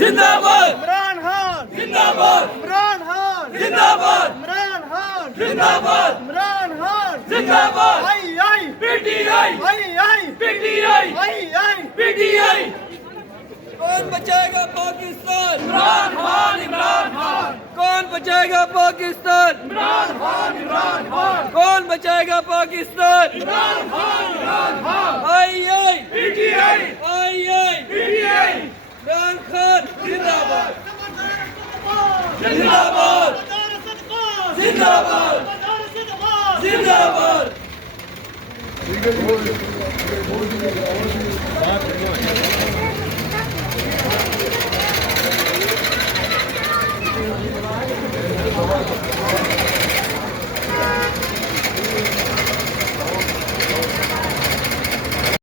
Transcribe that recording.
जिंदाबाद इमरान खान जिंदाबाद इमरान खान जिंदाबाद इमरान खान जिंदाबाद इमरान खान जिंदाबाद आई आई पीटीआई आई आई पीटीआई आई आई पीटीआई कौन बचाएगा पाकिस्तान इमरान खान कौन बचाएगा पाकिस्तान इमरान खान कौन बचाएगा पाकिस्तान इमरान खान आई आई पीटीआई आई आई पीटीआई इमरान खान जिंदाबाद जिंदाबाद जिंदाबाद जिंदाबाद